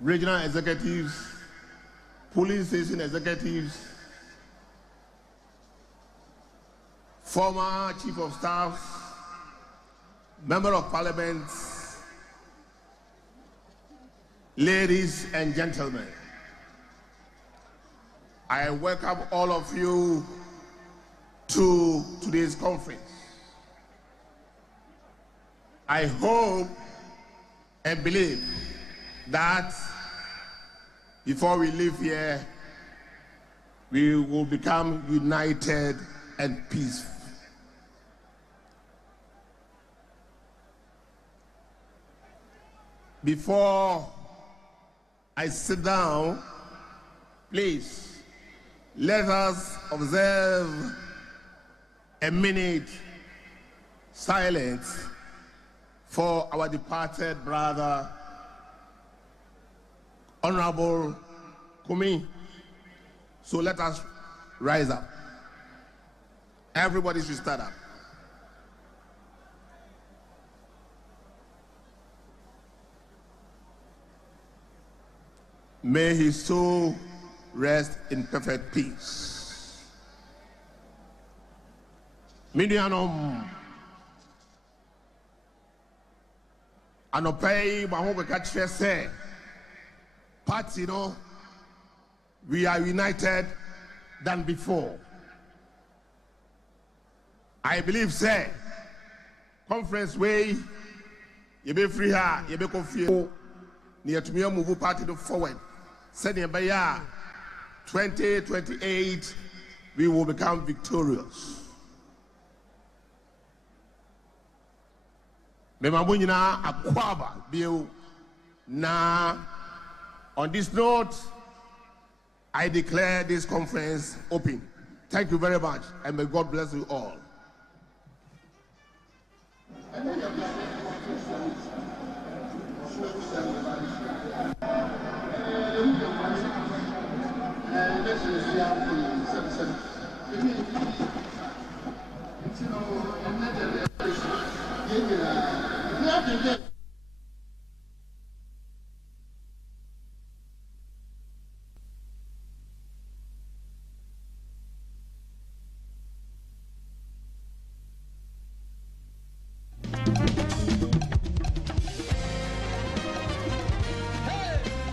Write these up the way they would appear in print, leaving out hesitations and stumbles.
regional executives, police station executives, former chief of staff, member of parliament, ladies and gentlemen, I welcome all of you to today's conference. I hope and believe that before we leave here, we will become united and peaceful. Before I sit down, please let us observe a minute silence for our departed brother, Honorable Kumi. So let us rise up. Everybody should stand up. May his soul rest in perfect peace. Midianom Anopei Mahoga Kachre say, party, no, we are united than before. I believe, say, conference way, you be free here, you be confused, near to me, move party to forward. Sending by 2028, we will become victorious. Memambunyina akwaba biu na. On this note, I declare this conference open. Thank you very much, and may God bless you all.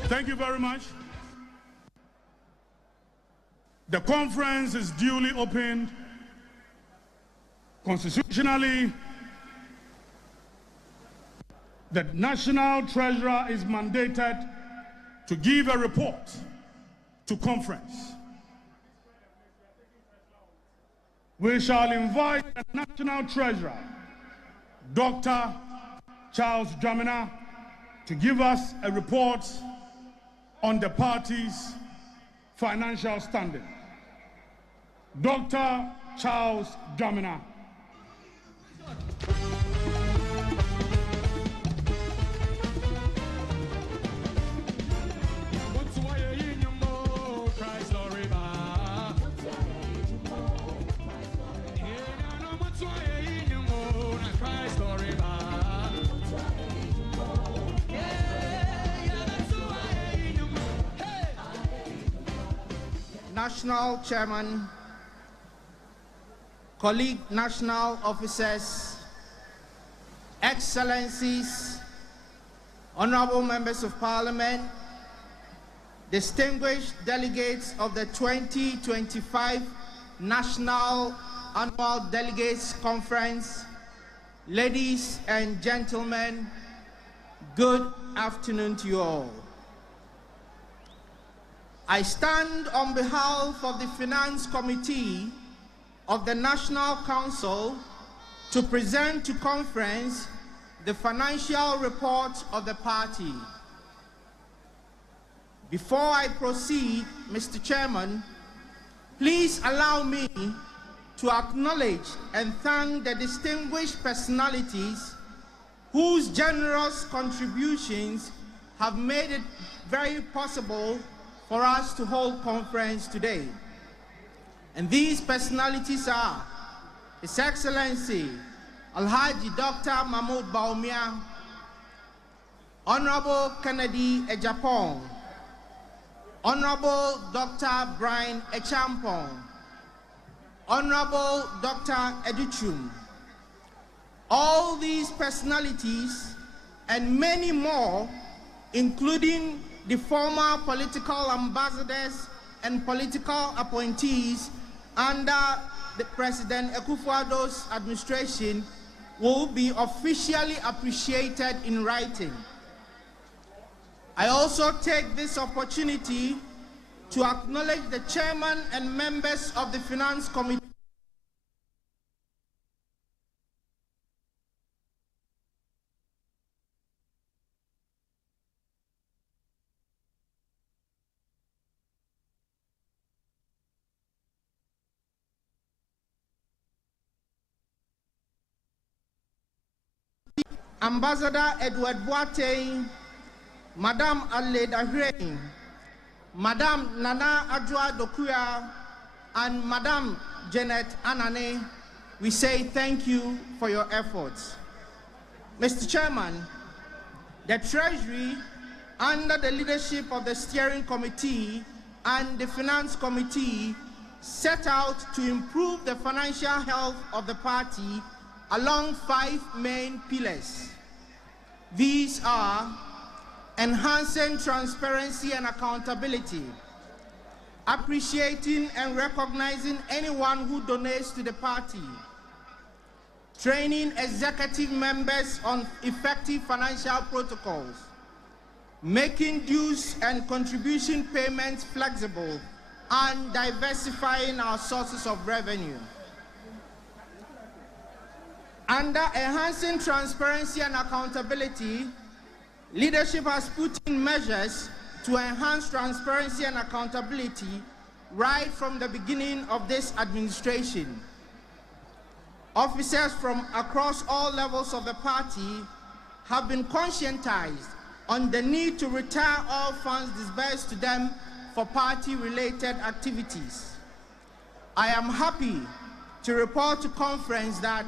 Thank you very much. The conference is duly opened. Constitutionally, the National Treasurer is mandated to give a report to conference. We shall invite the National Treasurer, Dr. Charles Dramina, to give us a report on the party's financial standing. Dr. Charles Dramina. National Chairman, colleague national officers, Excellencies, honorable members of Parliament, distinguished delegates of the 2025 National Annual Delegates Conference, ladies and gentlemen, good afternoon to you all. I stand on behalf of the Finance Committee of the National Council to present to conference the financial report of the party. Before I proceed, Mr. Chairman, please allow me to acknowledge and thank the distinguished personalities whose generous contributions have made it very possible for us to hold conference today. And these personalities are His Excellency Alhaji Dr. Mahmoud Baumia, Honorable Kennedy Ejapong, Honorable Dr. Brian Echampong, Honorable Dr. Educhum. All these personalities and many more, including the former political ambassadors and political appointees under the President Akufo-Addo's administration, will be officially appreciated in writing. I also take this opportunity to acknowledge the chairman and members of the Finance Committee Ambassador Edward Boateng, Madame Adelaide Ahrein, Madame Nana Adjoa Dokuya, and Madame Janet Anane, we say thank you for your efforts. Mr. Chairman, the Treasury, under the leadership of the Steering Committee and the Finance Committee, set out to improve the financial health of the party along 5 main pillars. These are enhancing transparency and accountability, appreciating and recognizing anyone who donates to the party, training executive members on effective financial protocols, making dues and contribution payments flexible, and diversifying our sources of revenue. Under enhancing transparency and accountability, leadership has put in measures to enhance transparency and accountability right from the beginning of this administration. Officers from across all levels of the party have been conscientized on the need to retire all funds disbursed to them for party-related activities. I am happy to report to conference that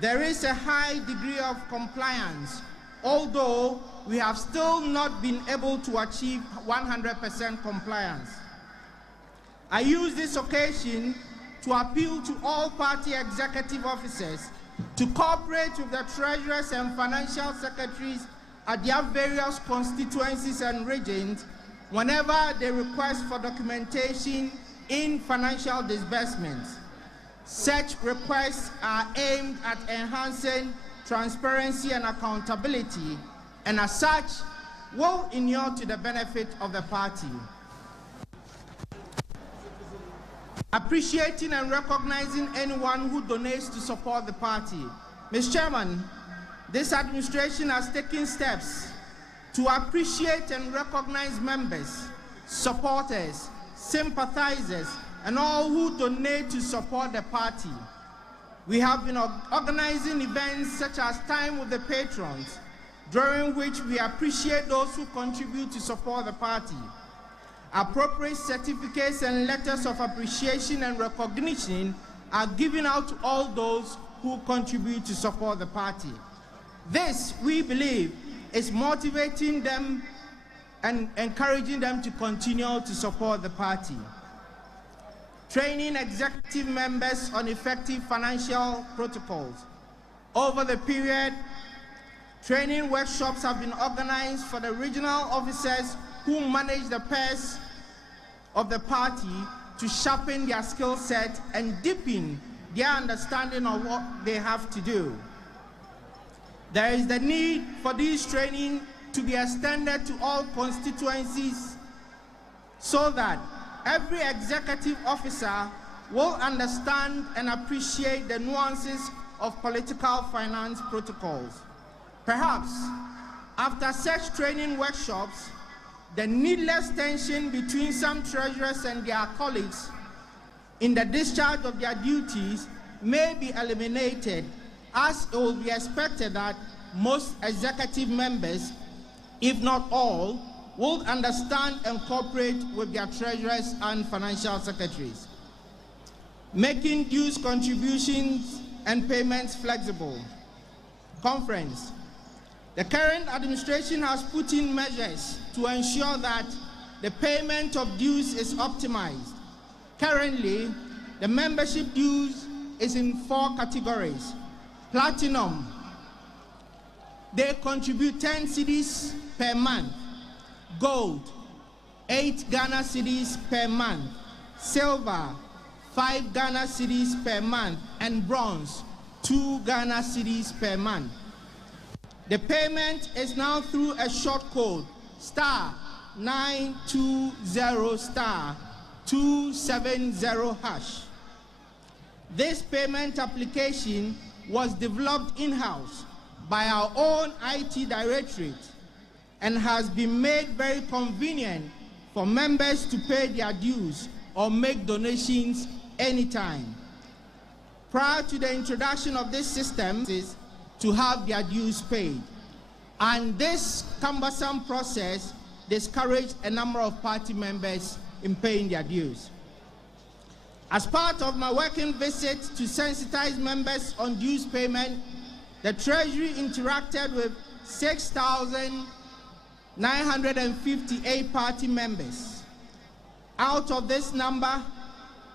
there is a high degree of compliance, although we have still not been able to achieve 100% compliance. I use this occasion to appeal to all party executive officers to cooperate with the treasurers and financial secretaries at their various constituencies and regions whenever they request for documentation in financial disbursements. Such requests are aimed at enhancing transparency and accountability, and as such, will inure to the benefit of the party. Appreciating and recognizing anyone who donates to support the party. Mr. Chairman, this administration has taken steps to appreciate and recognize members, supporters, sympathizers, and all who donate to support the party. We have been organizing events such as Time with the Patrons, during which we appreciate those who contribute to support the party. Appropriate certificates and letters of appreciation and recognition are given out to all those who contribute to support the party. This, we believe, is motivating them and encouraging them to continue to support the party. Training executive members on effective financial protocols. Over the period, training workshops have been organized for the regional officers who manage the purse of the party to sharpen their skill set and deepen their understanding of what they have to do. There is the need for this training to be extended to all constituencies so that every executive officer will understand and appreciate the nuances of political finance protocols. Perhaps, after such training workshops, the needless tension between some treasurers and their colleagues in the discharge of their duties may be eliminated, as it will be expected that most executive members, if not all, will understand and cooperate with their treasurers and financial secretaries. Making dues contributions and payments flexible. Conference. The current administration has put in measures to ensure that the payment of dues is optimized. Currently, the membership dues is in 4 categories. Platinum, they contribute 10 cedis per month. Gold, 8 Ghana cedis per month. Silver, 5 Ghana cedis per month. And bronze, 2 Ghana cedis per month. The payment is now through a short code, *920*270#. This payment application was developed in-house by our own IT directorate and has been made very convenient for members to pay their dues or make donations anytime. Prior to the introduction of this system, is to have their dues paid. And this cumbersome process discouraged a number of party members in paying their dues. As part of my working visit to sensitize members on dues payment, the Treasury interacted with 6,958 party members. Out of this number,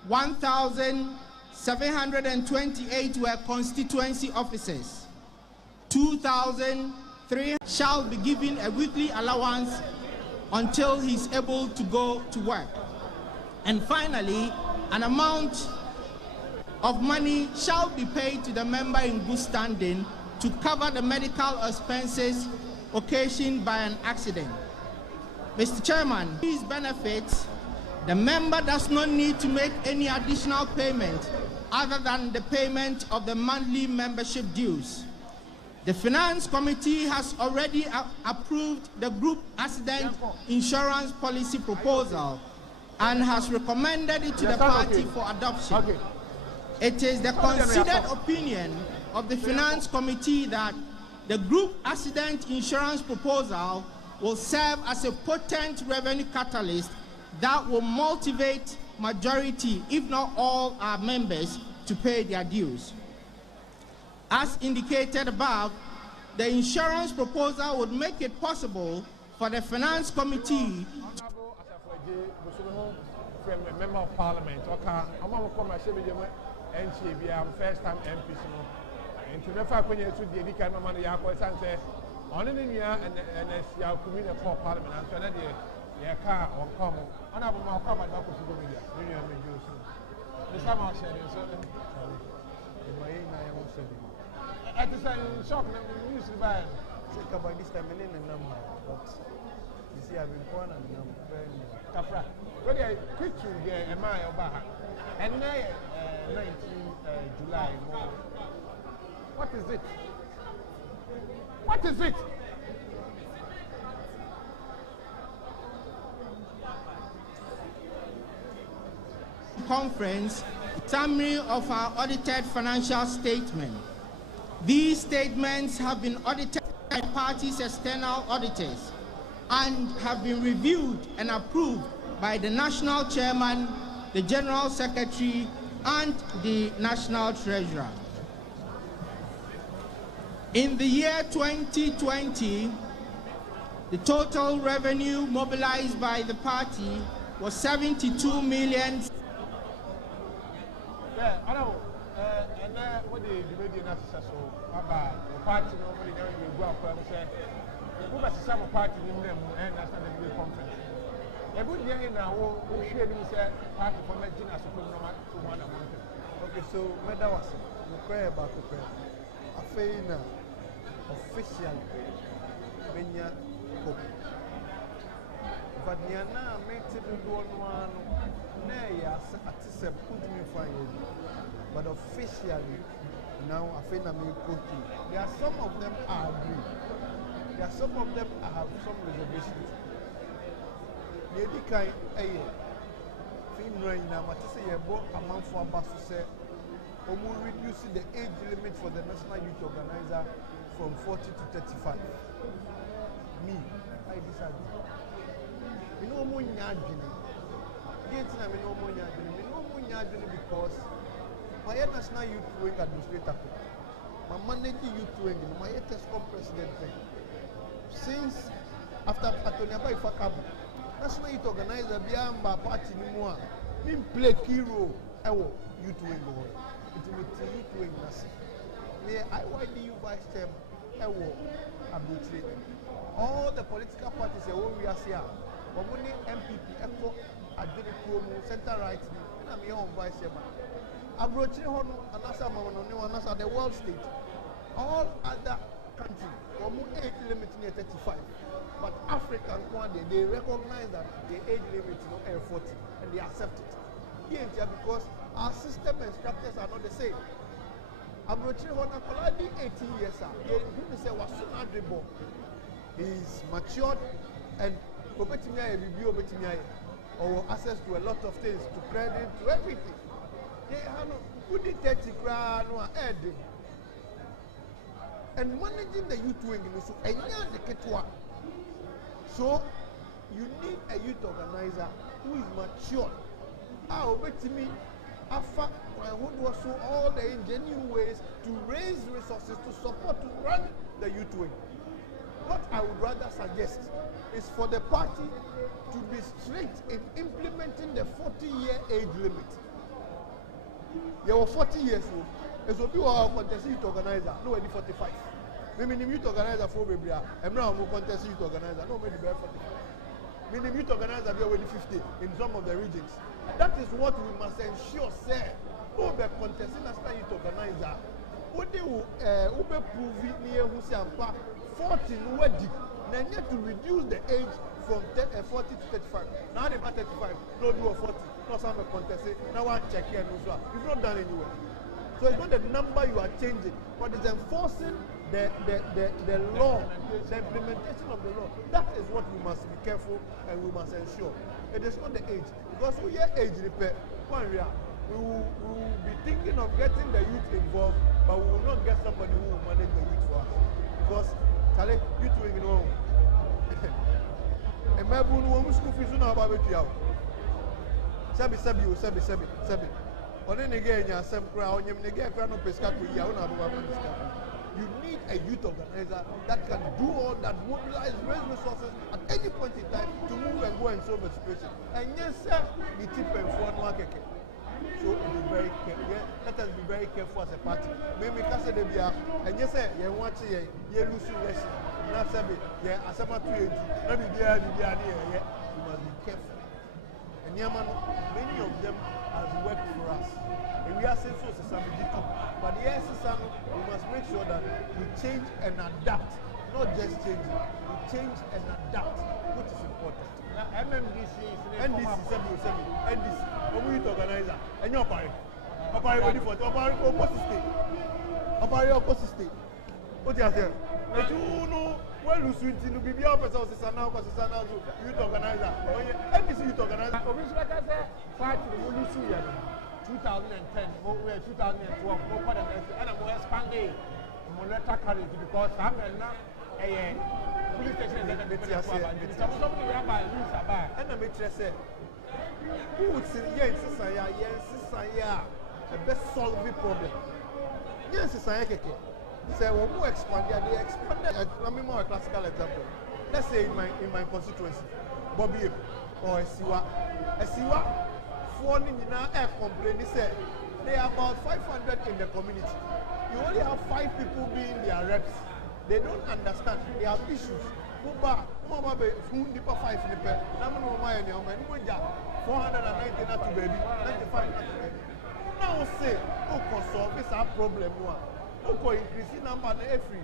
1,728 were constituency officers. 2,300 shall be given a weekly allowance until he's able to go to work. And finally, an amount of money shall be paid to the member in good standing to cover the medical expenses occasioned by an accident. Mr. Chairman, these benefits, the member does not need to make any additional payment other than the payment of the monthly membership dues. The Finance Committee has already approved the group accident insurance policy proposal and has recommended it to the party for adoption. It is the considered opinion of the Finance Committee that the group accident insurance proposal will serve as a potent revenue catalyst that will motivate majority, if not all, our members to pay their dues. As indicated above, the insurance proposal would make it possible for the Finance Committee Member of Parliament, first time MP. And to never when you should the kind of money you have say, on in India and as you are coming for Parliament, and so that your car or come. Honorable Malcolm at Kofigo media. The summer said, at the same shock, we used to buy about this time in the number, but you see, I've been born and I'm very tough. But I quit to get a mile back, and now 19 July. What is it? What is it? Conference summary of our audited financial statement. These statements have been audited by parties' external auditors and have been reviewed and approved by the National Chairman, the General Secretary, and the National Treasurer. In the year 2020, the total revenue mobilized by the party was 72 million. Yeah, I know. And what the debate is so about the party normally they go up and say, who was some party in them and national debate conference. Every year now, we share this party for making us to one a month. Okay, so whether was the prayer about the prayer. I feel officially when you go. But you are now making the one. But officially, now I think I'm okay. There are some of them I agree. There are some of them I have some reservations. Maybe can thing right now, but say a month for us to say, reducing the age limit for the National Youth Organizer from 40 to 35. Me, I disagree. You know, because my National Youth Wing Administrator, my managing youth wing, my ETSCOM president, since after Atoniaba Ifakabu, National Youth Organizer Biamba Party Nimua, mean play key role. Youth wing boy. Intimate youth wing nasi. Me IYDU vice chairman. All the political parties we are here. Omuni MPP, ECO, Adjunct Center Right, and I'm your own vice chairman. Abroaching Hono, Anasa, the world stage. All other countries, age limit near 35. But African one, they recognize that the age limit is 40 and they accept it. Here because our system and structures are not the same. Abroaching Hono, 18 years old. He's matured and or access to a lot of things, to credit, to everything. They have put it 30 grand or add. And managing the youth wing so you need a youth organizer who is mature. All the genuine ways to raise resources to support to run the youth wing. What I would rather suggest is for the party to be strict in implementing the 40-year age limit. There were 40 years old. As a people contest youth organizer, no any 45. Maybe youth organizer for baby. I'm now a contest youth organizer, no maybe 45. Meaning youth organizer be already 50 in some of the regions. That is what we must ensure, sir. Who be contesting as youth organizer? Who they will prove near who say 40 already. Then you have to reduce the age from 40 to 35. Now they're at 35, don't do a 40. Not some contest. Now one check here and also. It's not done anywhere. So it's not the number you are changing, but it's enforcing the law, the implementation of the law. That is what we must be careful and we must ensure. It is not the age. Because we hear age repair. We will be thinking of getting the youth involved, but we will not get somebody who will manage the youth for us. Because Charlie, youth wing in home. And my school fees now about you. Sabi. On any again, you are some crowd, you need a youth organizer that can do all that, mobilize, raise resources at any point in time to move and go and solve a situation. And yes, sir, the tip and phone market. So be very careful. Yeah, let us be very careful as a party. Maybe because they be and yes, sir, you want to lose less. Not sabi, yeah, as a matter of maybe they are you must be careful. And many of them has worked for us. And we are saying so, but yes, we must make sure that we change and adapt, not just change. We change and adapt, which is important. Now, MMDC is NDC, youth organizer, and your party. Ready for opposite state. What you say? But you know, well, you switch to be a person youth organizer. NDC youth organizer. Obviously, like I said, fight to the 2010, 2012, and I'm expanding Moneta College because I'm not a police station that and I make say, who would say, yes, the best solving problem? Yes, it's a say, when we expanded, they expanded. Let me more a classical example. Let's say in my constituency, Bobby or Esiwa. Complain, say there are about 500 in the community. You only have 5 people being their reps. They don't understand. They have issues. 490 not baby, 95 now say, solve this our problem. Increasing number every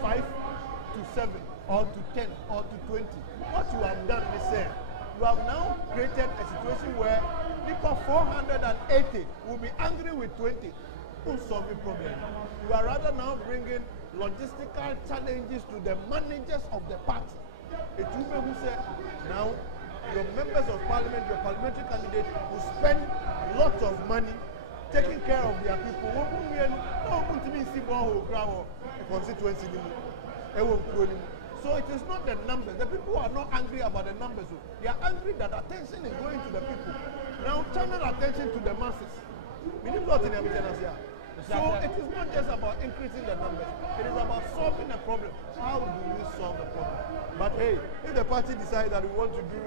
5 to 7 or to 10 or to 20. What you have done is say, you have now created a situation where people 480 will be angry with 20 who solve the problem. You are rather now bringing logistical challenges to the managers of the party. A people who say, now your members of parliament, your parliamentary candidate will spend lots of money taking care of their people. Constituency. So it is not the numbers. The people are not angry about the numbers. They are angry that attention is going to the people. Now channel attention to the masses. We need not in everything as here. So it is not just about increasing the numbers. It is about solving the problem. How do we solve the problem? But hey, if the party decides that we want to do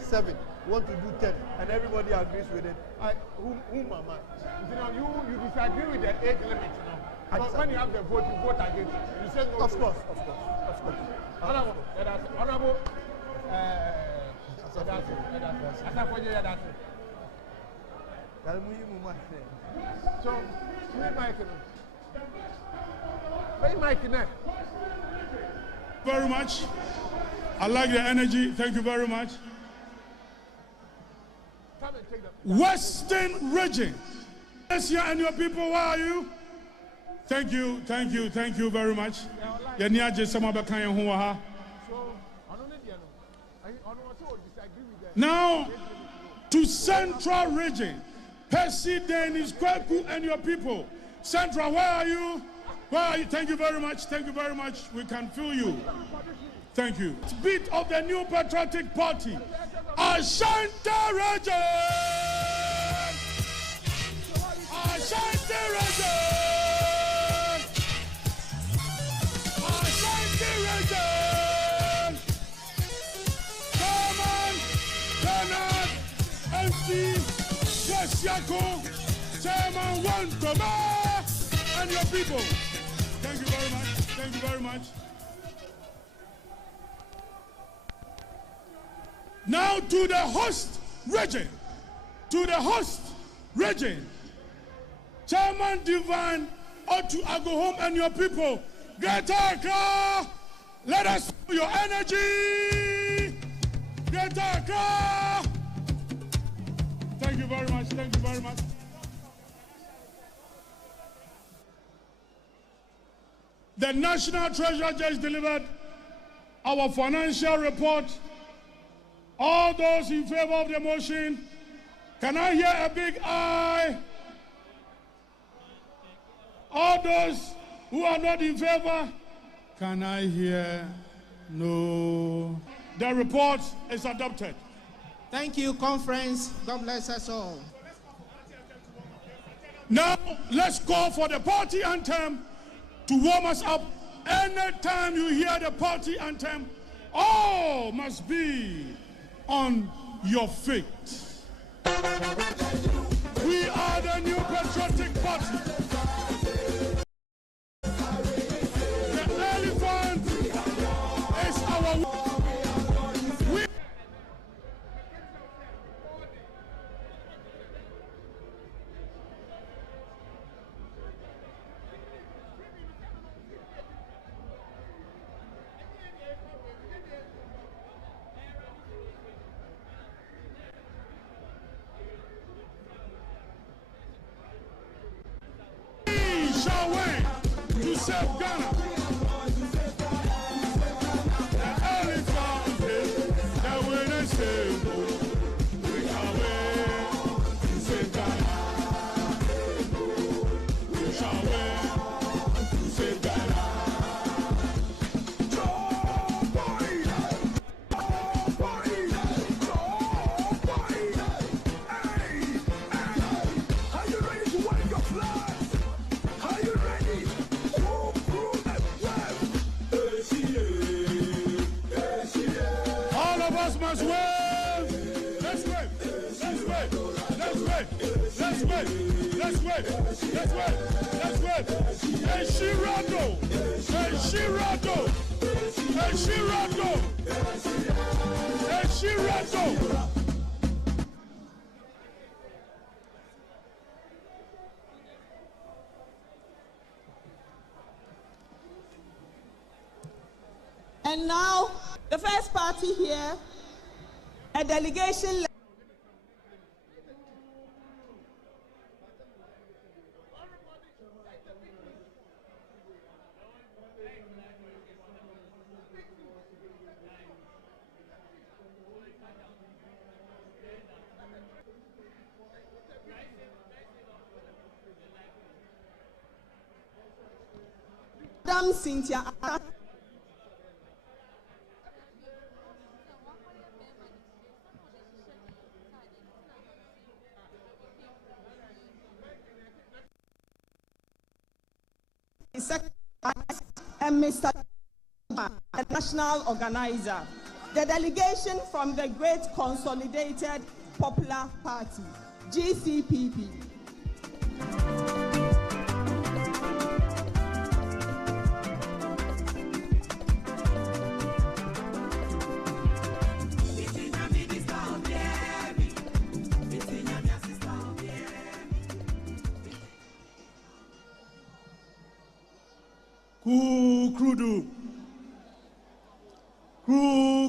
7, we want to do 10, and everybody agrees with it, whom am I? You disagree with the age limit, you know. But when you have the vote, you vote against it. You say no. Of course. Honorable, so, Very much. I like the energy. Thank you very much. come and take the Western region. Asia and your people, where are you? Thank you very much. So, I also disagree with that. Now, to Central region, Percy, Dennis, Kwaku, and your people. Central, where are you? Where are you? Thank you very much. We can feel you. Thank you. Beat of the New Patriotic Party, Ashanti region. Ashanti region. Ashanti region. Chairman Bernard MC Yasiako, Chairman Wantoma, and your people. Thank you very much. Now to the host region. Chairman Divine Otu Agohom and your people. Greater Accra, let us feel your energy. Greater Accra. Thank you very much. The National Treasurer just delivered our financial report. All those in favor of the motion, can I hear a big aye? All those who are not in favor, can I hear no? The report is adopted. Thank you, conference. God bless us all. Now, let's call for the party anthem to warm us up. Anytime you hear the party anthem, all must be on your feet. We are the New Patriotic Party. The elephant is our... shall win to save Ghana. The elephant is the winner save. We shall win to save Ghana. We shall win to save Ghana. Are you ready to wave your flag? Are you ready? All of us must wave. Let's wave. Let's wave. Let's wave. Let's wave. Let's wave. Let's wave. Let's wave. Hey, Shirado. Hey, Shirado. Hey, Shirado. Hey, Shirado. And now, the first party here, a delegation. Madam Cynthia. and Mr. the national organizer, the delegation from the Great Consolidated Popular Party, GCPP.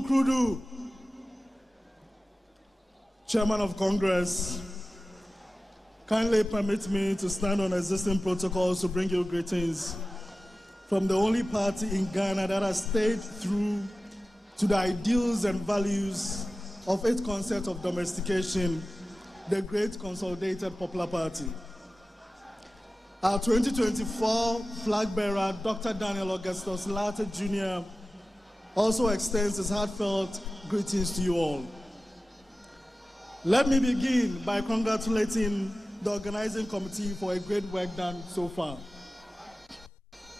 Krudu. Chairman of Congress, kindly permit me to stand on existing protocols to bring you greetings from the only party in Ghana that has stayed true to the ideals and values of its concept of domestication, the Great Consolidated Popular Party. Our 2024 flag bearer, Dr. Daniel Augustus Latte Jr., also extends his heartfelt greetings to you all. Let me begin by congratulating the organizing committee for a great work done so far.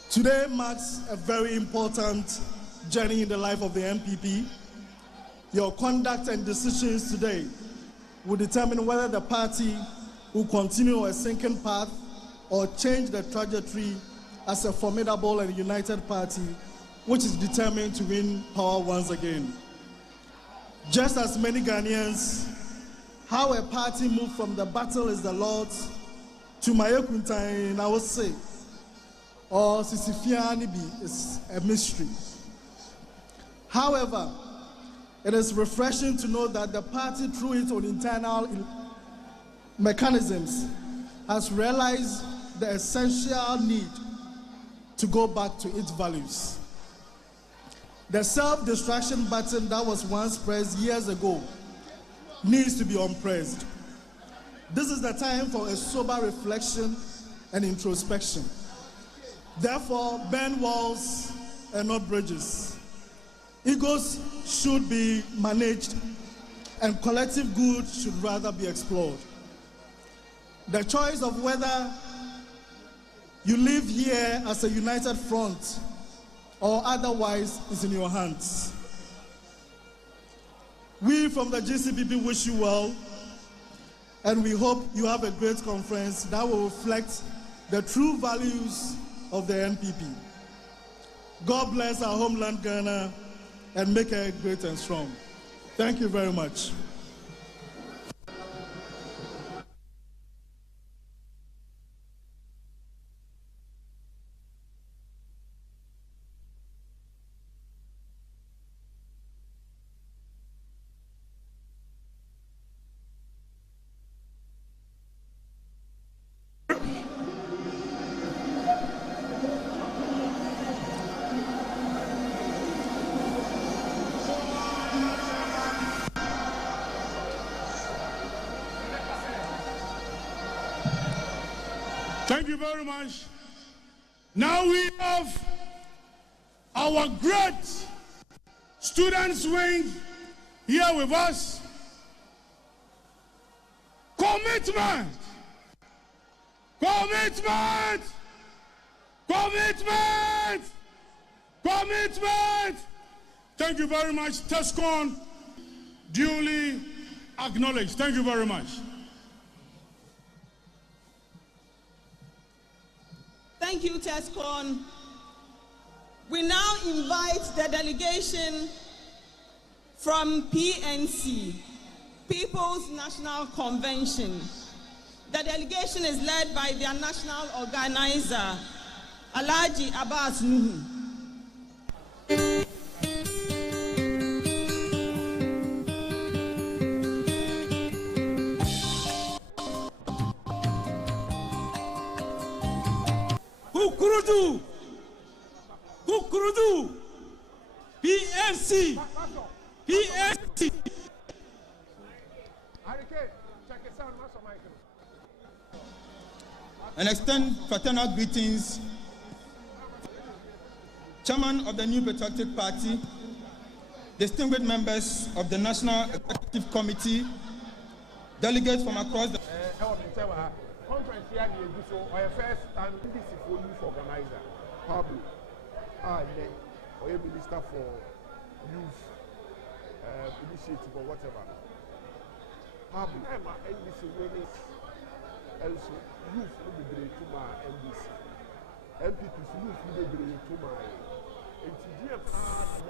Today marks a very important journey in the life of the NPP. Your conduct and decisions today will determine whether the party will continue a sinking path or change the trajectory as a formidable and united party which is determined to win power once again. Just as many Ghanaians, how a party moved from the battle is the Lord's to Mayekuntain, I would say, or Sisifianibi is a mystery. However, it is refreshing to know that the party, through its own internal mechanisms, has realized the essential need to go back to its values. The self-destruction button that was once pressed years ago needs to be unpressed. This is the time for a sober reflection and introspection. Therefore, burn walls and not bridges. Egos should be managed and collective good should rather be explored. The choice of whether you live here as a united front or otherwise is in your hands. We from the GCPP wish you well, and we hope you have a great conference that will reflect the true values of the NPP. God bless our homeland Ghana and make it great and strong. Thank you very much. Thank you very much. Now we have our great students wing here with us. Commitment! Commitment! Commitment! Commitment! Thank you very much. TESCON duly acknowledged. Thank you very much. Thank you, TESCON. We now invite the delegation from PNC, People's National Convention. The delegation is led by their national organizer, Alhaji Abbas Nuhu. Kukurudu, PNC, PNC. And extend fraternal greetings, Chairman of the New Patriotic Party, distinguished members of the National Executive Committee, delegates from across the conference here, so our first time this is for youth organizer, Pablo. or a minister for youth initiative or whatever. I'm NDC winners, also youth will be great to my NDC. MPP's youth will be great to my NTDF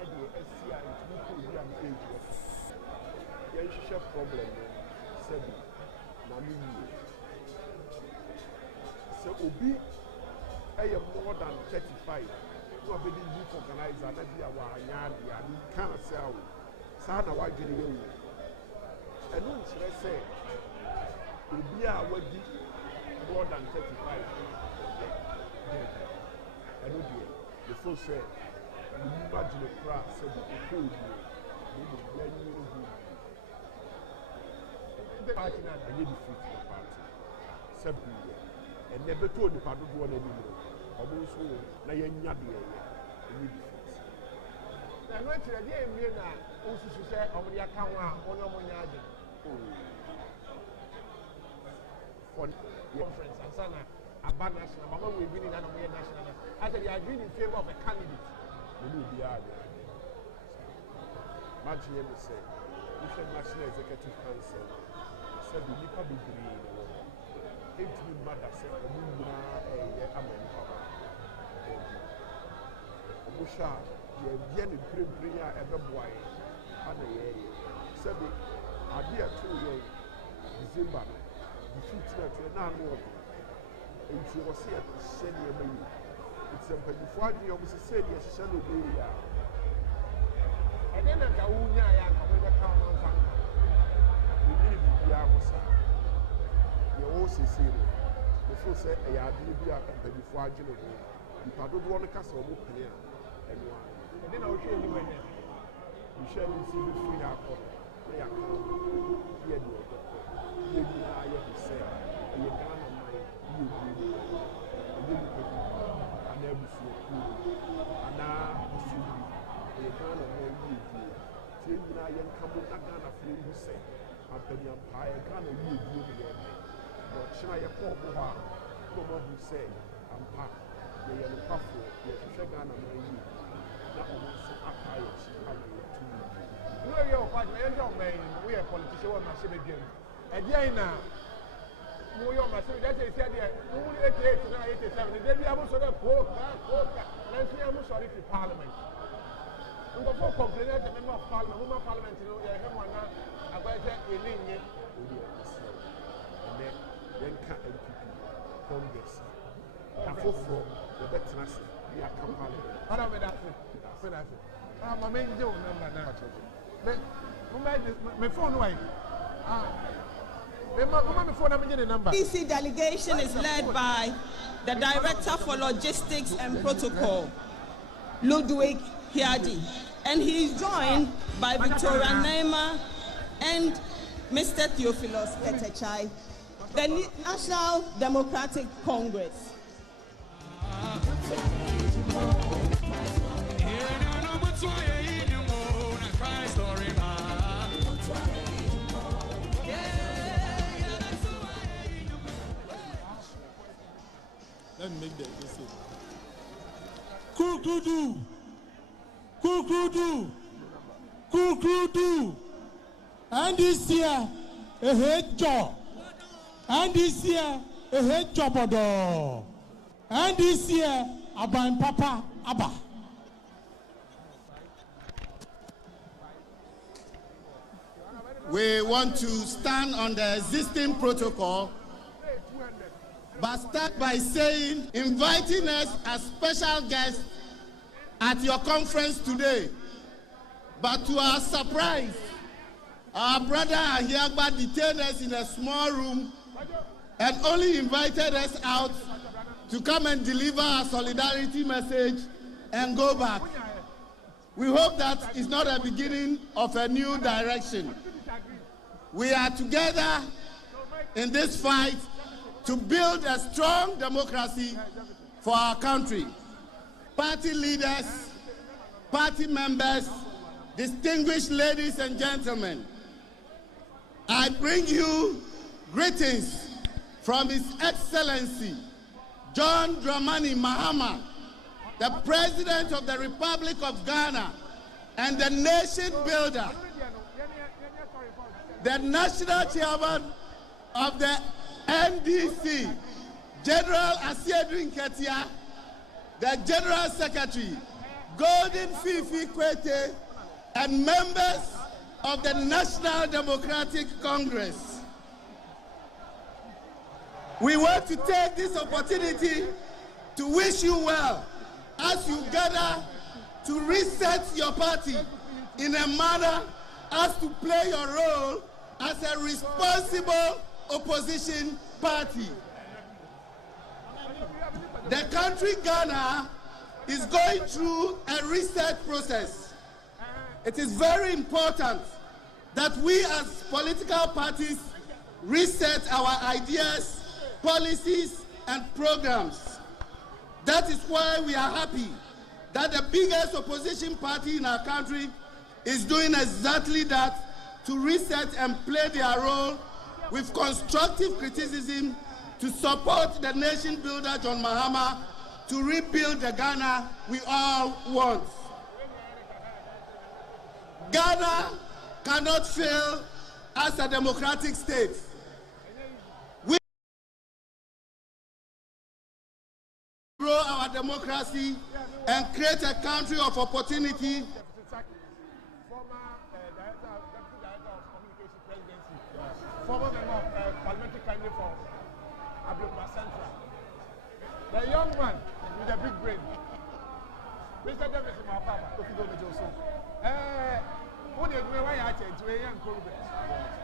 media SCI to be an age of the problem. Said Nami. So Obi, I am more than 35. You are being youth organizer, that you are Yadi, and you can't sell. Sana wajiri yewu. Enu nkyerɛ sɛ obi a wadi more than 35. Enu deɛ before sɛ nimba gyina kora sɛ de okɔ obi ne de yanyi obi. The party na ɛyɛ defeat the party. Sɛ bi ɛnɛ bɛtɔ nipa dodoɔ n'anim no ɔmo nso na yɛnya deɛ ɛyɛ defeat. Na no kyerɛ deɛ emie na osusu sɛ ɔmo de aka ho a ɔno ɔmo nya agye. For Conference ansana aba national mama we win na ɔmo yɛ national na I said they are in favor of a candidate. Many be are there. Imagine me say if the National Executive Council said the Nipa be green, 8 mother said Omuna America. Omusha, the Vienna Priya ever boy, and a year. Said the idea 2 years, December, the future to a non war. And she was here to send you a baby. It's a before you almost said, yes, she shall obey. And then I go, yeah, I'm going to count on Fanta. We need to be able to you also see it. Before say, I did be up before I did it. If I don't want to cast a book here, and then I'll show you when you shall see the free alcohol. They are here. You are to say, you can't mind you do. And then we see a cool. And now, you can't know you do. Till you are young, come with a gun of you who say, after the empire, can't you do it. But shall I call Boha? Come on, who say, I'm packed. They are the puffle, they are the gun of you. That was so high. You know your partner, we are politicians, we must begin. And Diana, we are must that is said there, only 88 to 87. Then we have also the poor, let's see, I'm sorry for Parliament. And before complaining, the member of Parliament, woman Parliament, you know, they have one now, about that in India. And then can't MPP, Congress. Therefore, the veterans, they are campaigning. I don't mean that. I'm a main deal number now. My phone away. DC delegation is led by the Director for Logistics and Protocol, Ludwig Hiadi, and he is joined by Victoria Neymar and Mr. Theophilus Etechai, the National Democratic Congress. Let me make the essay. Kukudu. And this year, a head job. And this year, a head job. And this year, Aban Papa Abba. We want to stand on the existing protocol, but start by saying, inviting us as special guests at your conference today. But to our surprise, our brother Ahiagba detained us in a small room and only invited us out to come and deliver our solidarity message and go back. We hope that is not a beginning of a new direction. We are together in this fight to build a strong democracy for our country. Party leaders, party members, distinguished ladies and gentlemen, I bring you greetings from His Excellency John Dramani Mahama, the President of the Republic of Ghana, and the nation builder, the National Chairman of the NDC, General Asiedrin Ketia, the General Secretary, Golden Fifi Kwete, and members of the National Democratic Congress. We want to take this opportunity to wish you well as you gather to reset your party in a manner as to play your role as a responsible opposition party. The country Ghana is going through a reset process. It is very important that we as political parties reset our ideas, policies, and programs. That is why we are happy that the biggest opposition party in our country is doing exactly that, to reset and play their role with constructive criticism to support the nation builder John Mahama to rebuild the Ghana we all want. Ghana cannot fail as a democratic state. We grow our democracy and create a country of opportunity. Former member of parliamentary candidate for Ablokwa Central. The young man with a big brain. Mr. Davis Mapapa, Kofigo Mejoso. Who did we why I change to a young Kobe?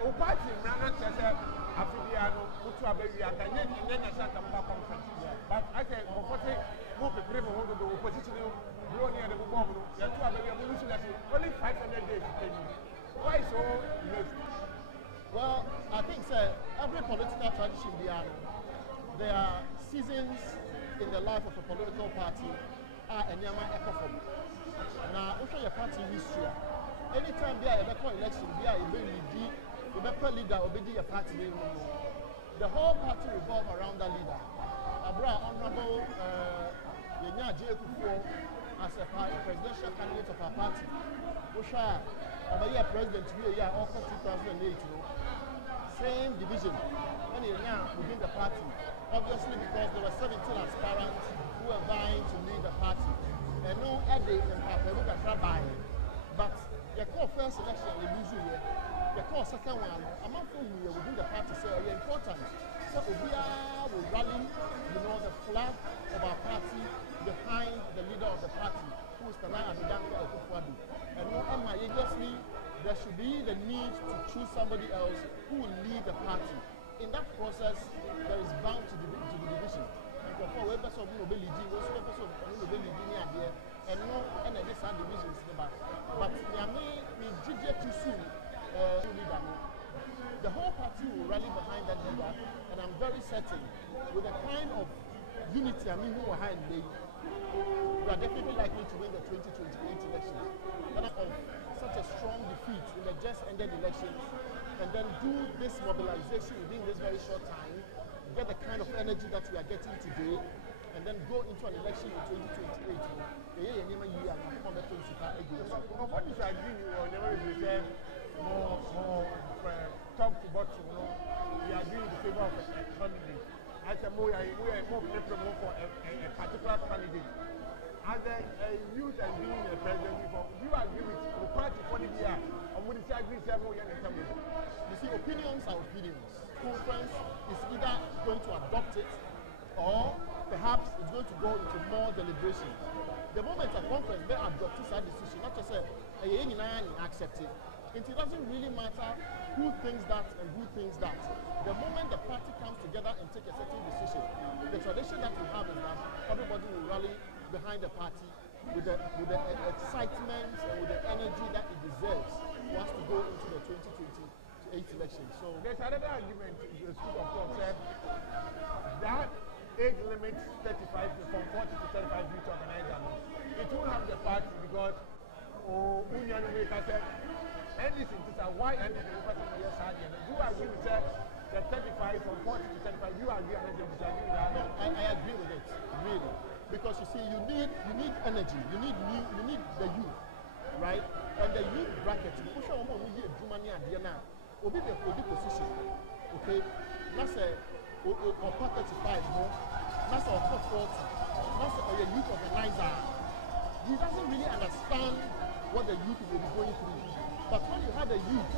O party, Rana Chester, Afridiano, Utua Baby, and then Santa Conference. But I can move the brave hold of the opposition, Brony and the Bobo, the two other only 500 days. Why so late? Well, I think every political tradition there are seasons in the life of a political party and Yama Ecoform. Now, also your party history. Anytime there is a election, there is a leader obey a party. The whole party revolves around the leader. Abra Honorable Yenya J. as a presidential candidate of our party. Usha, Abaya president, we are also 2008. Same division, and now within the party. Obviously, because there were 17 aspirants who were vying to lead the party. And no Eddie and Papa look at Rabbi. But the call first election, they lose you. The call second one, a month within the party, so very important. So we will rally, the flag of our party behind the leader of the party, who is Tanai Amidanko Okufuadu. And no, obviously, there should be the need to choose somebody else who will lead the party. In that process, there is bound to be division. And for we person who will lead, we person who will lead here, and no, and this are divisions in the back. But we did too soon. Leader. The whole party will rally behind that leader, and I'm very certain with the kind of unity who are behind me, we are definitely likely to win the 2028 elections. But of such a strong defeat in the just ended elections, and then do this mobilization within this very short time, get the kind of energy that we are getting today, and then go into an election in 2028. What is agree or never repair more top to bottom, we are doing the favor of a candidate. I said, we are more prepared for a particular candidate. As a youth and being a president before, do you agree with the party for the year? Or would you agree with everyone in the You see, opinions are opinions. Conference is either going to adopt it or perhaps it's going to go into more deliberations. The moment a conference may adopt this decision, not just say, accept it. It doesn't really matter who thinks that and who thinks that. The moment the party comes together and take a certain decision, the tradition that we have is that everybody will rally behind the party with the excitement and with the energy that it deserves for us to go into the 2028 election. So there's another argument in the school of thought said that age limit 35 from 40 to 35 due to organize them. It won't have the party because Union Maker said NDC is a why NDC is you agree with that the 35 from 40 to 35, you agree and disagree with that? No, I agree with it, really. because you see, you need energy, you need the youth, right? And the youth bracket, you push on one year, Jumani and Diana, will be the position, okay? That's a or part 35 more, that's a top 40, that's a youth organizer. He doesn't really understand what the youth will be going through. But when you have the youth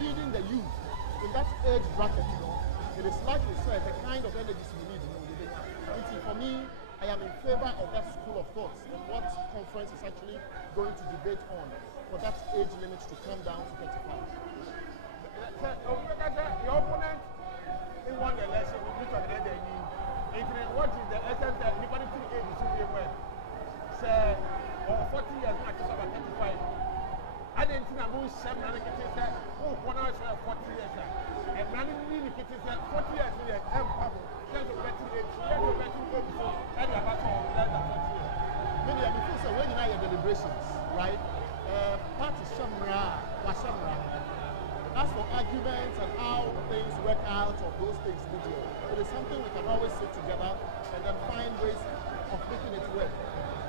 leading the youth in that age bracket, it is like you said, the kind of energies you need. For me, I am in favor of that school of thought and what conference is actually going to debate on for that age limit to come down to 35. Your opponent in one election will be from the what is the essence that anybody to age should be aware? Say, or 40 years, not just about 35. I didn't think I'm going to 7 and say, oh, 1 hour 40 years. And running really, it is 40 years, and Pablo. There's a better age, there's a better age, and you're about to less than 40 years. Maybe before so when you have your deliberations, right? Party Shamra, Washamra. As for arguments and how things work out of those things, it is something we can always sit together and then find ways of making it work.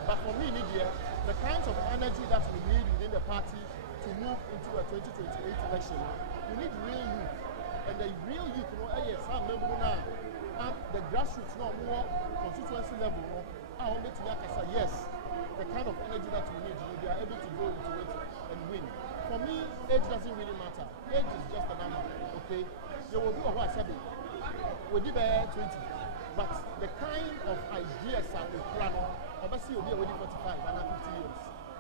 But for me, Lydia, the kinds of energy that we need within the party to move into a 2028 election, we need real youth. And the real youth, the grassroots, more constituency level, yes, the kind of energy that we need, they are able to go into it and win. For me, age doesn't really matter. Age is just a number, okay? There will be a what I said, we'll be 20. But the kind of ideas that we plan on, obviously you'll be already 45 and 50 years.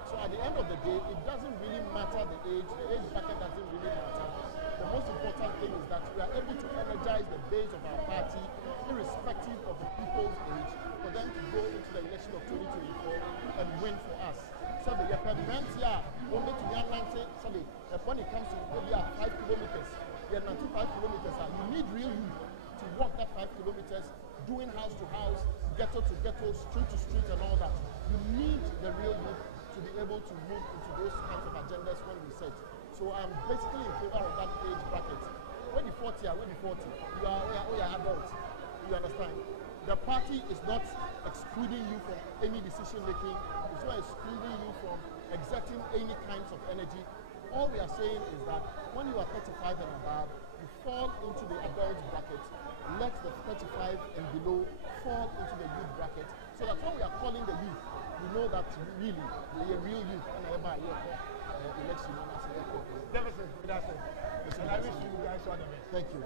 So at the end of the day, it doesn't really matter the age bracket doesn't really matter. The most important thing is that we are able to energize the base of our party, irrespective of the people's age, for them to go into the election of 2024 and win for us. So the experiment here, only to the Atlantic, so when it comes to maybe 5 kilometers, they are 95 kilometers, you need real youth to walk that 5 kilometers, doing house to house, ghetto to ghetto, street to street and all that. You need the real youth to be able to move into those kinds of agendas when we set. So I'm basically in favor of that age bracket. When you're 40, you are adults. You understand? The party is not excluding you from any decision making. It's not excluding you from exerting any kinds of energy. All we are saying is that when you are 35 and above, you fall into the adult bracket. Let the 35 and below fall into the youth bracket, so that when we are calling the youth, we know that really they are real youth and election. Deficit, that's it. And I wish you guys all the best. Thank you.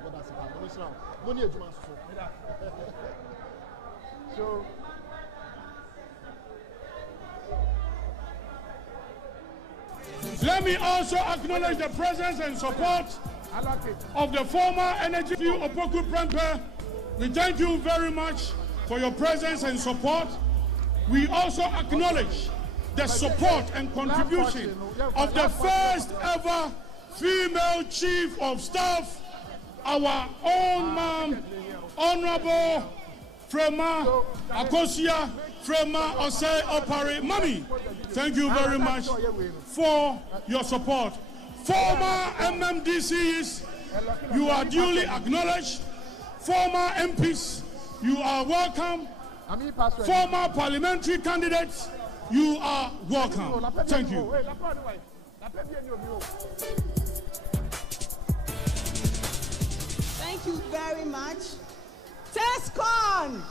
So, let me also acknowledge the presence and support of the former Energy Opoku Prempe. We thank you very much for your presence and support. We also acknowledge the support and contribution of the first ever female chief of staff, our own mom, Honorable Frema Akosia Frema Osei Opare. Mommy, thank you very much for your support. Former MMDCs, you are duly acknowledged. Former MPs, you are welcome. Former parliamentary candidates, you are welcome. Thank you. Thank you very much. TESCON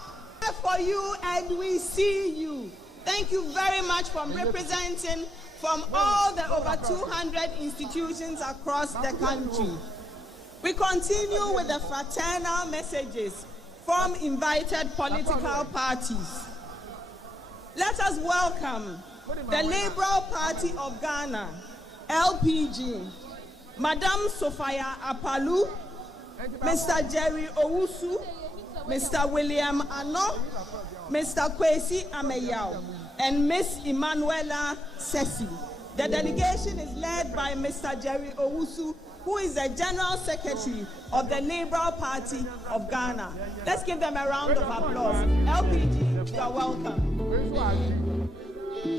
for you, and we see you. Thank you very much for representing from all the over 200 institutions across the country. We continue with the fraternal messages from invited political parties. Let us welcome the Liberal Party of Ghana, LPG, Madam Sophia Apalu, Mr. Jerry Owusu, Mr. William Ano, Mr. Kwesi Ameyao, and Miss Emanuela Sesi. The delegation is led by Mr. Jerry Owusu, who is the General Secretary of the Liberal Party of Ghana. Let's give them a round of applause. LPG, you are welcome.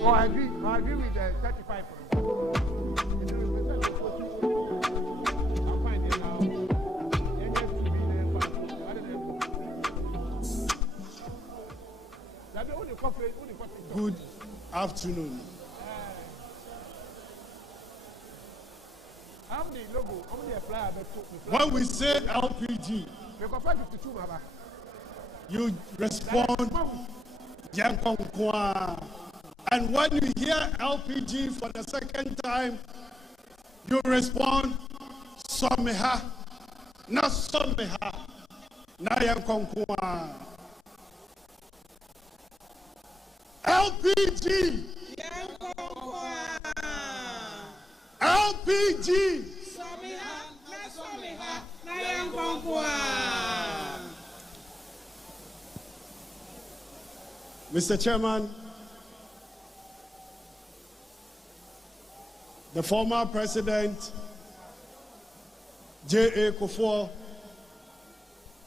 I agree with the 35. The only conference afternoon. I'm the logo. I'm the flyer. When we say LPG, you respond, Yankonkwa. And when you hear LPG for the second time, you respond, Someha, not Someha, na Yankonkwa. LPG. LPG. Mr. Chairman, the former president, J.A. Kofigo,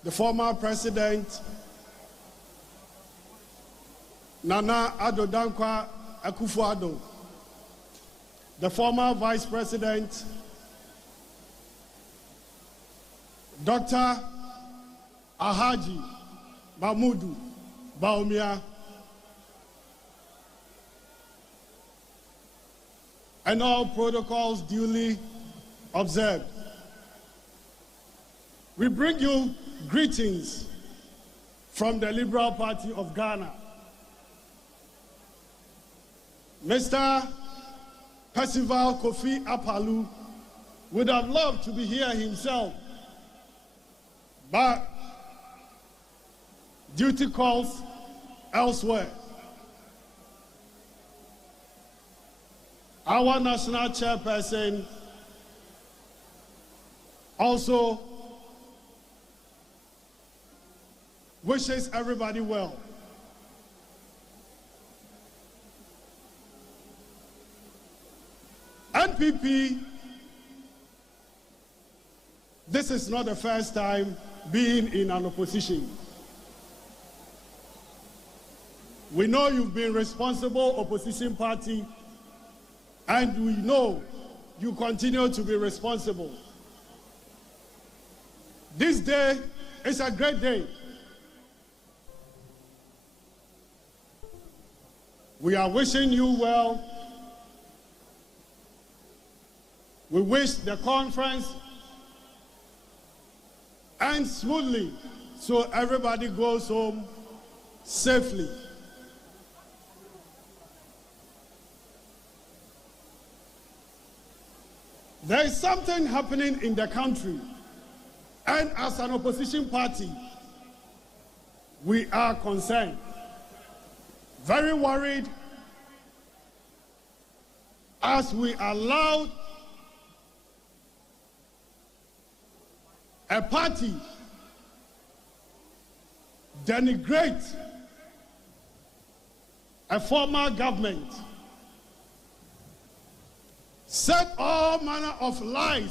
the former president, Nana Addo Dankwa Akufo-Addo, the former vice president, Dr. Alhaji Mahmudu Bawumia, and all protocols duly observed. We bring you greetings from the Liberal Party of Ghana. Mr. Percival Kofi Apalu would have loved to be here himself, but duty calls elsewhere. Our national chairperson also wishes everybody well. NPP, this is not the first time being in an opposition. We know you've been responsible opposition party, and we know you continue to be responsible. This day is a great day. We are wishing you well. We wish the conference ends smoothly so everybody goes home safely. There is something happening in the country, and as an opposition party, we are concerned, very worried, as we allowed a party denigrate a former government, said all manner of lies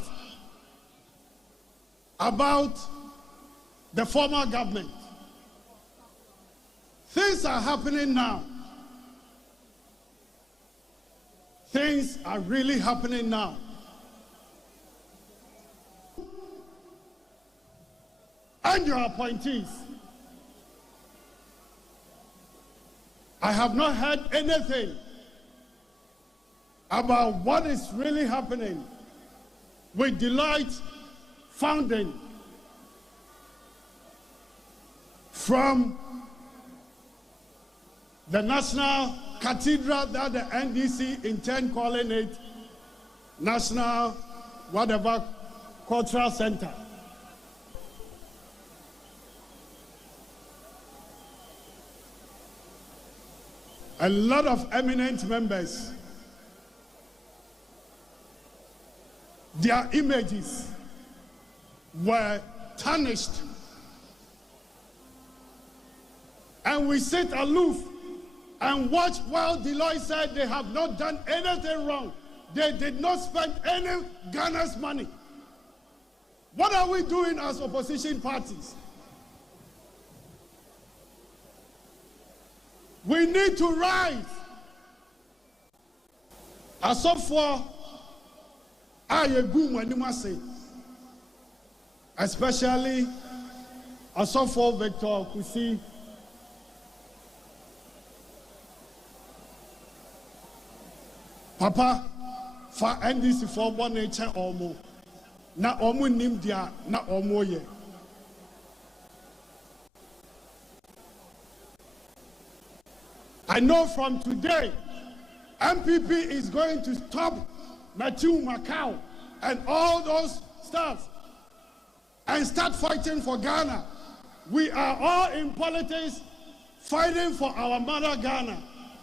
about the former government. Things are happening now. Things are really happening now. And your appointees. I have not heard anything about what is really happening with Delight Founding from the National Cathedral that the NDC intend calling it National whatever Cultural Center. A lot of eminent members, their images were tarnished. And we sit aloof and watch while Deloitte said they have not done anything wrong. They did not spend any Ghana's money. What are we doing as opposition parties? We need to rise. As of for especially as of for Victor Kusi, Papa, for NDC for 1 nature or more. Na omu nim dia na omu ye. I know from today, MPP is going to stop Matthew Macau and all those stuff and start fighting for Ghana. We are all in politics fighting for our mother Ghana.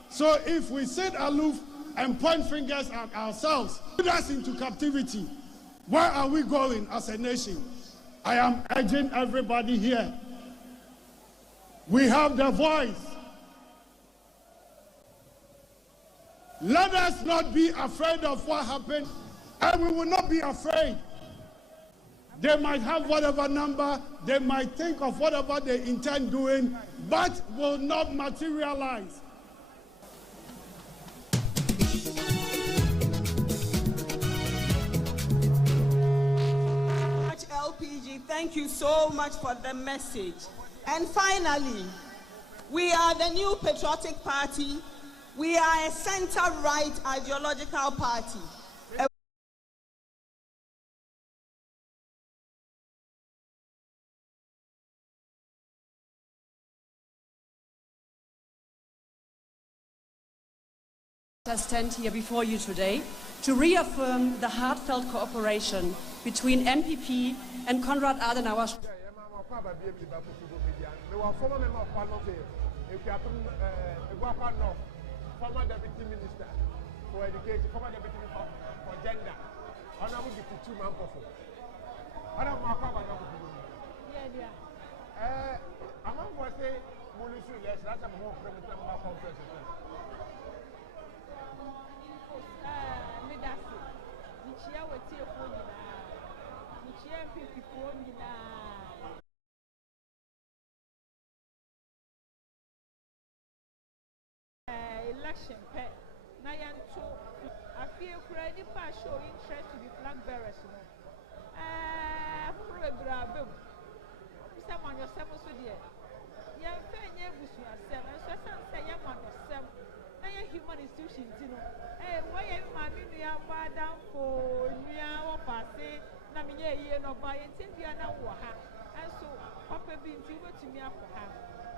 So if we sit aloof and point fingers at ourselves, put us into captivity, where are we going as a nation? I am urging everybody here. We have the voice. Let us not be afraid of what happened, and we will not be afraid. They might have whatever number, they might think of whatever they intend doing, but will not materialize. LPG, thank you so much for the message. And finally, we are the new patriotic party. We are a center-right ideological party. I stand here before you today to reaffirm the heartfelt cooperation between MPP and Konrad Adenauer. Former Deputy Minister for Education, former Deputy Minister for Gender, Honorable Deputy Two-Man Kofo. Honorable Makwa Bakofo. Yeah. Among what say, Mulusu, yes, that's a more primitive conference. Medasi, Nichia would see a phone, Nichia people, election pet. Nayan to I feel credit for show interest to the flag bearers. Program. Someone yourself so dear. Young Penny was yourself, and so some say young on yourself. Now human institutions, you know. Why am I down for Nia Pase? Namia, you know, by Intiana Waha. And so Papa being to me for her.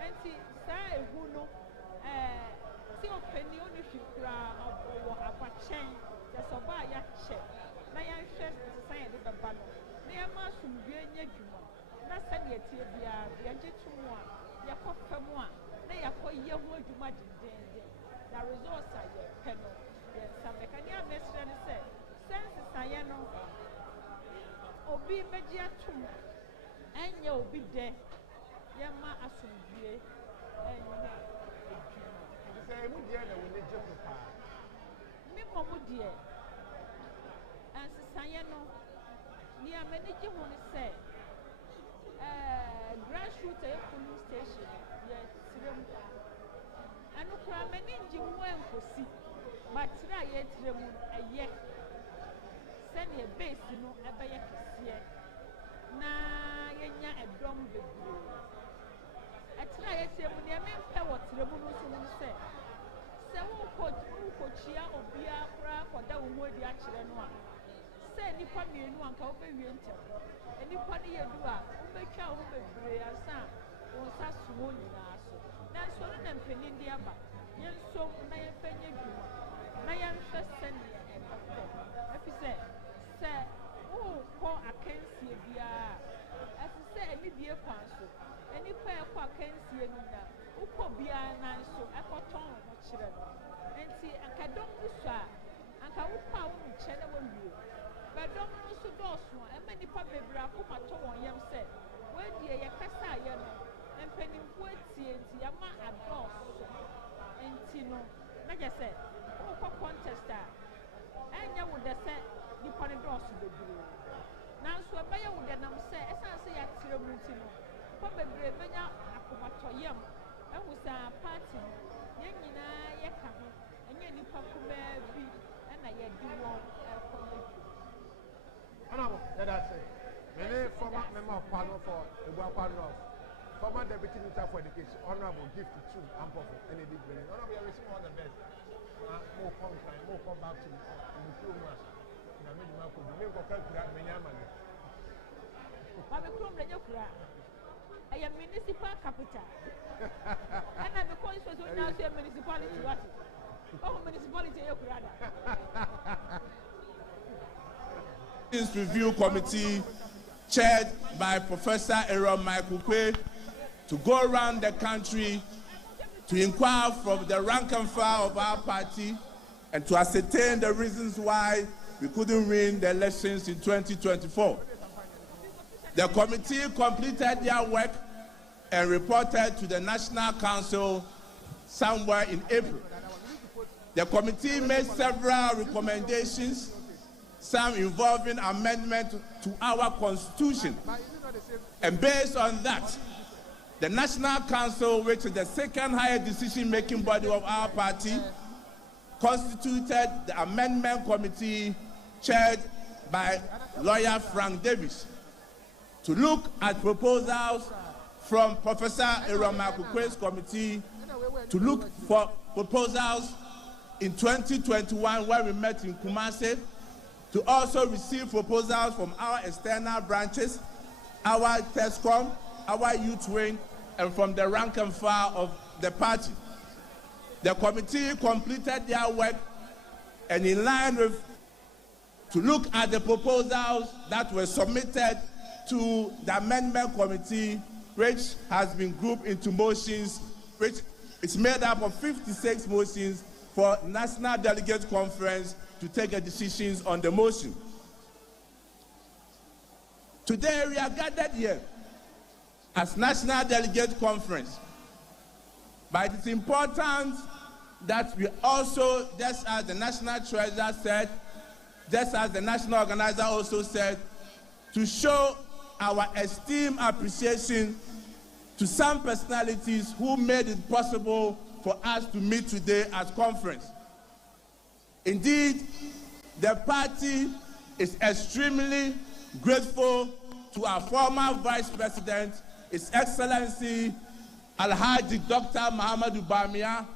And see, say who know. See a penny on if you cry or a chain, just a buy a check. Nayan shares the society of Bano. Near Marsum, be a Yajuma. Nothing yet here, the Yajitumwa, Yapopamwa, they are for year who you might in the resource I get penal. Yes, some mechania messenger said, Sense Sayano Obi Media Tum, and you'll be there. Yama Asumbi, and say, would you ever will let you prepare? Mimo would ye. And Sayano, near Medici who say, grassroots police station, yes, and no crime and engine went for see, but try yet a year. Send a base, you know, a bayak here. Na yenya a drum baby. I try it when you mean what the woman said. So, who could cheer or be a crack or that would be actually one. Say, any funny and one can be winter. Any funny you do, make your own baby, a son, or such woman. That's one of them penny in the abba. Yes, so my penny, my young first send me a if you say, sir, oh, call a can see a as you say, any dear council. Any prayer for can see a mina, who could be a nice so I got on children. And see, I can don't do so, and I will power channel with you. But don't also do so, and many public who my tone young said, where dear Yakasa, you know, and penny wood, Yama and Doss, and Tino, like I said, oh, contester, and you would have said, you put a doss to the blue. Now, so I would have said, as I say at Tino. Probably Benya Akumatoyam, and was a party, Yanina Yakam, and Yanni Pakume, and I had do one for you. Let us say, many former member of Parliament for the Guapa North, former Deputy Minister for Education, Honorable Gift to Ample and Eddie Green. Honorable, you receive all the best. More contact, more come back to Mukumas. And I made my could make a calculate Menyaman. I'm a crumb and your I am municipal capital. And I'm a conscious when I say municipality. Oh, municipality, This review committee, chaired by Professor Aaron Michael Quay, to go around the country to inquire from the rank and file of our party and to ascertain the reasons why we couldn't win the elections in 2024. The committee completed their work and reported to the National Council somewhere in April. The committee made several recommendations, some involving amendment to our constitution. And based on that, the National Council, which is the second highest decision-making body of our party, constituted the amendment committee chaired by lawyer Frank Davis to look at proposals from Professor Aaron Michael Quay's committee, to look for proposals in 2021 when we met in Kumasi, to also receive proposals from our external branches, our TESCOM, our youth wing, and from the rank and file of the party. The committee completed their work and in line with to look at the proposals that were submitted to the amendment committee, which has been grouped into motions, which is made up of 56 motions for National Delegates Conference to take a decisions on the motion. Today we are gathered here as National Delegates Conference, but it's important that we also, just as the National Treasurer said, just as the National Organizer also said, to show our esteemed appreciation to some personalities who made it possible for us to meet today as conference. Indeed, the party is extremely grateful to our former Vice President, His Excellency Alhaji Dr. Muhammadu Bamia,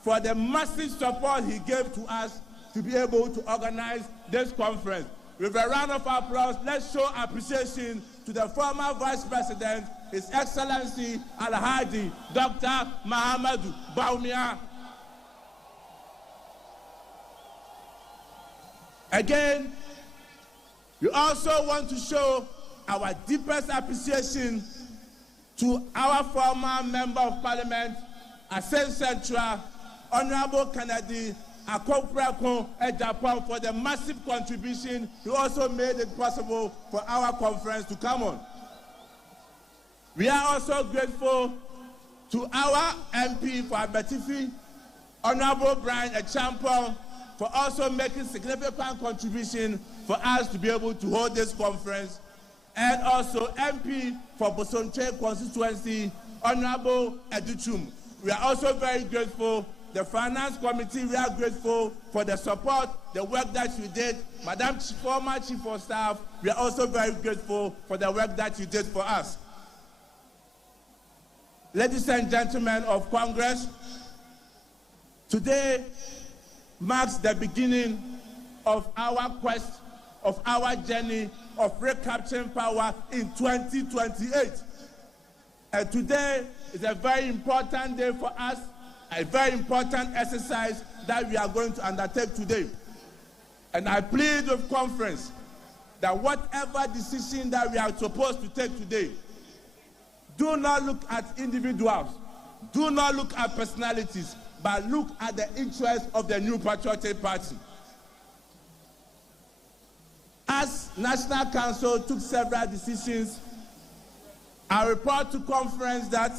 for the massive support he gave to us to be able to organize this conference. With a round of applause, let's show appreciation to the former Vice President, His Excellency Alhaji Dr. Muhammadu Bamia. Again, we also want to show our deepest appreciation to our former Member of Parliament, Asen Central, Honorable Kennedy Akokprako Japan, for the massive contribution. He also made it possible for our conference to come on. We are also grateful to our MP for Abetifi, Honorable Brian Echampong, for also making significant contribution for us to be able to hold this conference, and also MP for Bosonche constituency, Honorable Educhum. We are also very grateful. The Finance Committee, we are grateful for the support, the work that you did. Madam former Chief of Staff, we are also very grateful for the work that you did for us. Ladies and gentlemen of Congress, today marks the beginning of our quest, of our journey of recapturing power in 2028. And today is a very important day for us, a very important exercise that we are going to undertake today. And I plead with conference that whatever decision that we are supposed to take today, do not look at individuals, do not look at personalities, but look at the interests of the New Patriotic Party. As National Council took several decisions, I report to conference that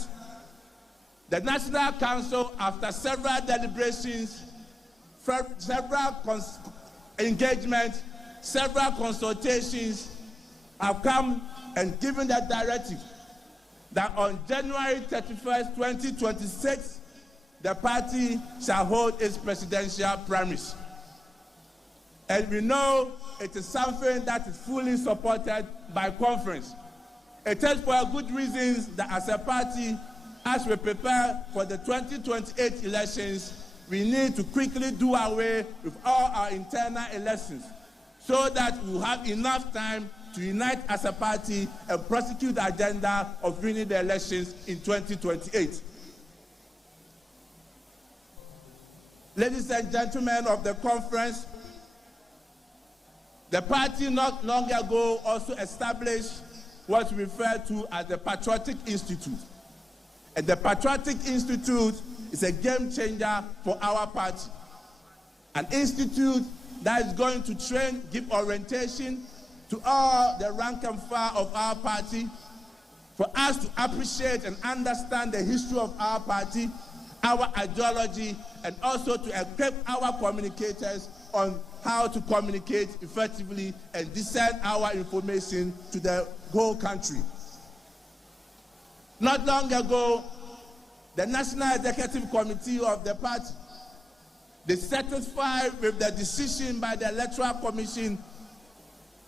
the National Council, after several deliberations, several engagements, several consultations, have come and given that directive that on January 31st, 2026, the party shall hold its presidential primaries. And we know it is something that is fully supported by conference. It is for good reasons that as a party, as we prepare for the 2028 elections, we need to quickly do away with all our internal elections so that we will have enough time to unite as a party and prosecute the agenda of winning the elections in 2028. Ladies and gentlemen of the conference, the party not long ago also established what we refer to as the Patriotic Institute. And the Patriotic Institute is a game changer for our party. An institute that is going to train, give orientation to all the rank and file of our party, for us to appreciate and understand the history of our party, our ideology, and also to equip our communicators on how to communicate effectively and discern our information to the whole country. Not long ago, the National Executive Committee of the party, they satisfied with the decision by the Electoral Commission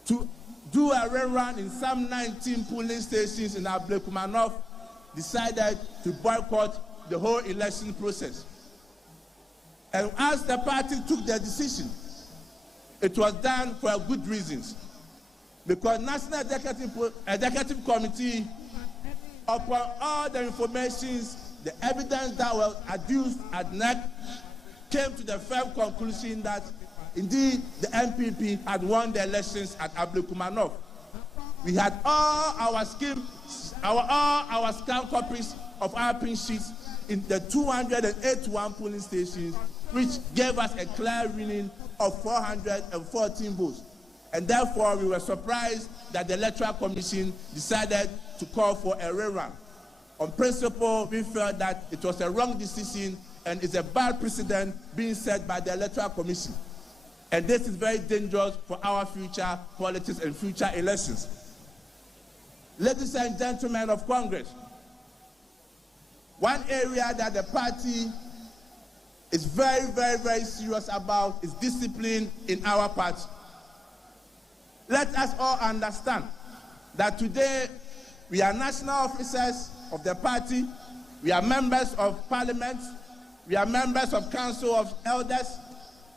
to do a rerun in some 19 polling stations in Ablekumanov, decided to boycott the whole election process. And as the party took the decision, it was done for good reasons. Because National Executive Committee, upon all the information, the evidence that was adduced at NEC, came to the firm conclusion that indeed the MPP had won the elections at Ablekumanov. We had all our scanned copies of our pin sheets in the 281 polling stations, which gave us a clear winning of 414 votes. And therefore, we were surprised that the Electoral Commission decided to call for a rerun. On principle, we felt that it was a wrong decision and it's a bad precedent being set by the Electoral Commission. And this is very dangerous for our future politics and future elections. Ladies and gentlemen of Congress, one area that the party is very, very, very serious about is discipline in our party. Let us all understand that today we are national officers of the party, we are members of parliament, we are members of council of elders,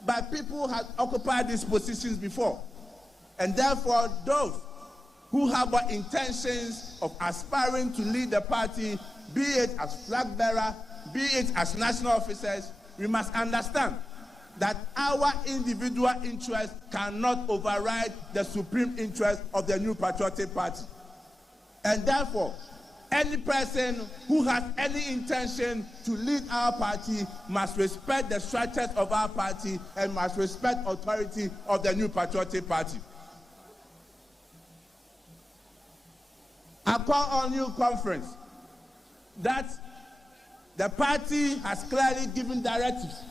but people have occupied these positions before. And therefore, those who have intentions of aspiring to lead the party, be it as flag bearer, be it as national officers, we must understand that our individual interests cannot override the supreme interest of the New Patriotic Party. And therefore, any person who has any intention to lead our party must respect the structures of our party and must respect authority of the New Patriotic Party. I call on you, conference, that the party has clearly given directives.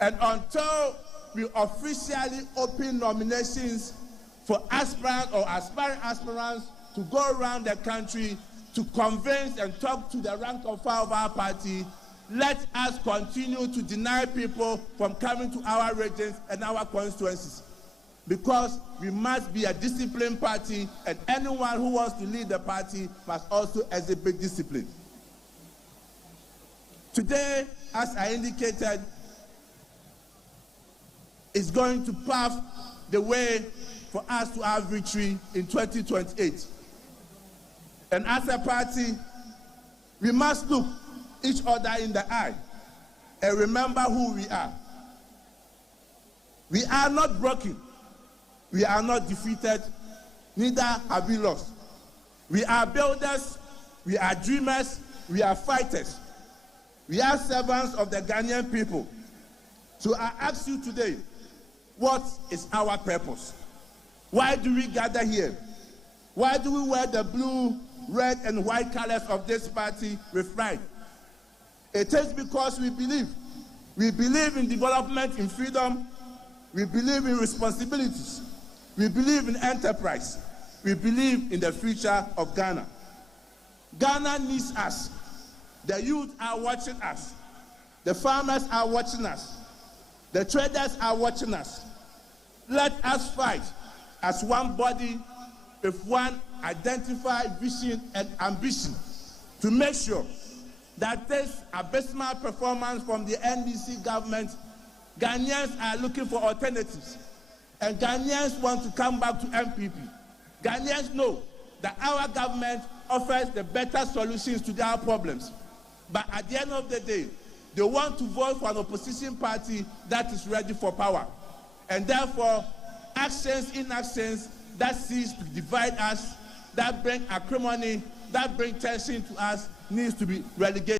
And until we officially open nominations for aspirants or aspiring aspirants to go around the country to convince and talk to the rank and file of our party, let us continue to deny people from coming to our regions and our constituencies. Because we must be a disciplined party, and anyone who wants to lead the party must also exhibit discipline. Today, as I indicated, is going to pave the way for us to have victory in 2028. And as a party, we must look each other in the eye and remember who we are. We are not broken. We are not defeated. Neither have we lost. We are builders. We are dreamers. We are fighters. We are servants of the Ghanaian people. So I ask you today, what is our purpose? Why do we gather here? Why do we wear the blue, red, and white colors of this party with pride? It is because we believe. We believe in development, in freedom. We believe in responsibilities. We believe in enterprise. We believe in the future of Ghana. Ghana needs us. The youth are watching us. The farmers are watching us. The traders are watching us. Let us fight as one body with one identify vision and ambition to make sure that this abysmal performance from the NDC government, Ghanaians are looking for alternatives. And Ghanaians want to come back to MPP. Ghanaians know that our government offers the better solutions to their problems. But at the end of the day, they want to vote for an opposition party that is ready for power. And therefore, inactions that seeks to divide us, that bring acrimony, that bring tension to us, needs to be relegated.